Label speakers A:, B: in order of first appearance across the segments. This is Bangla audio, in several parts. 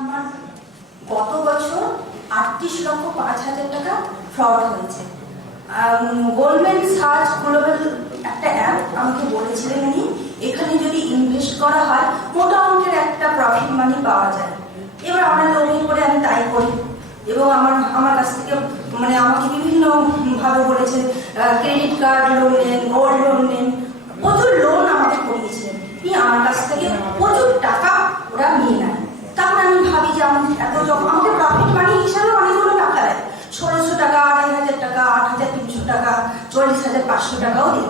A: আমার গত বছর আটত্রিশ লক্ষ পাঁচ হাজার টাকা ফ্রড হয়েছে। গোল্ডম্যান সার্চ গ্লোবাল একটা অ্যাপ আমাকে বলেছিলেন উনি, এখানে যদি ইনভেস্ট করা হয়, মোটা অঙ্কের একটা প্রফিট মানি পাওয়া যায়। এবার আমার লোভে করে আমি তাই করি। এবং আমার আমার কাছ থেকে মানে আমাকে বিভিন্ন ভাবে বলেছে ক্রেডিট কার্ড লোন নেন গোল্ড লোন নেন প্রচুর লোন আমাকে করিয়েছিলেন নিয়ে আমার কাছ থেকে প্রচুর টাকা ওরা নিয়ে নেয় তখন আমি ভাবি যে আমি এত যখন আমাকে প্রফিট মানি হিসাবে অনেকগুলো টাকা দেয়। ষোলোশো টাকা, আড়াই হাজার টাকা, আট হাজার তিনশো টাকা, চল্লিশ হাজার পাঁচশো টাকাও দিল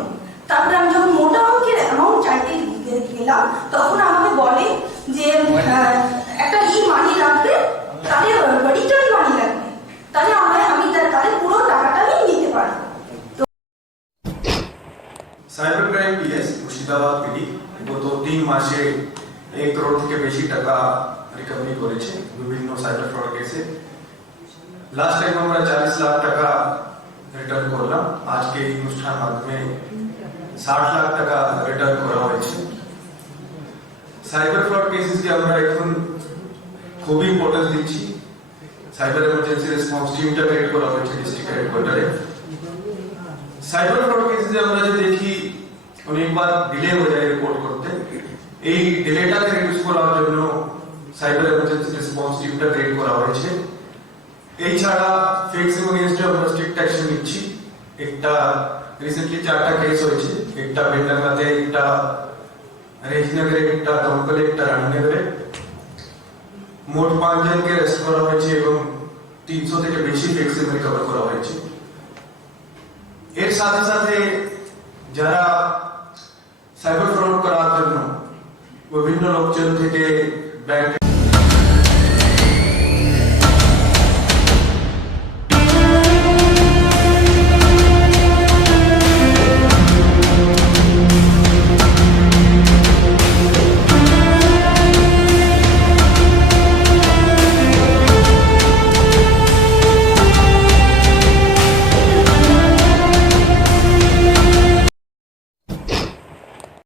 A: তারপরে আমি যখন মোটা অঙ্কের অ্যামাউন্ট চাইতে গেলাম, তখন আমাকে বলে যে একটা ই মানি রাখবে তাদের রিটার্ন মানি লাগবে। তাহলে আমরা, আমি তাদের পুরো টাকাটা আমি নিতে পারব
B: cyber crime PS Murshidabad PD গত তিন মাসে এক করোড় থেকে বেশি টাকা রিকভারি করেছে। বিভিন্ন সাইবার ফ্রড কেসে লাস্ট টাইম আমরা চালিশ লাখ টাকা রিটার্ন করলাম। আজকে এই অনুষ্ঠান মাধ্যমে ষাট লাখ টাকা রিটার্ন করা হয়েছে। সাইবার ফ্রড কেসেসকে আমরা এখন খুবই ইম্পর্টেন্স দিচ্ছি। সাইবার এমার্জেন্সি রেসপন্স টিমটা ক্রিয়েট করা হয়েছে ডিস্ট্রিক্ট হেডকোয়ার্টারে সাইবার ফ্রড কেসে আমরা যদি দেখি, অনেকবার ডিলে হয়ে যায় রিপোর্ট করতে। এই ডিলেটাকে রিডিউস করার জন্য সাইবার এমার্জেন্সি রেসপন্স টিমটা ক্রিয়েট করা হয়েছে। এই ছাড়া ফেক্স আমরা স্ট্রিক্ট অ্যাকশন নিচ্ছি। একটা রিসেন্টলি চারটা কেস হয়েছে। একটা বেন্ডাঙ্গাতে একটা রেজনগরে, একটা দমকলে, একটা রানীনগরে। মোট পাঁচজনকে অ্যারেস্ট করা হয়েছে এবং তিনশো থেকে বেশি ফেক্স রিকভার করা হয়েছে। এর সাথে সাথে যারা সাইবার ফ্রড করার জন্য বিভিন্ন লোকজন থেকে ব্যাংক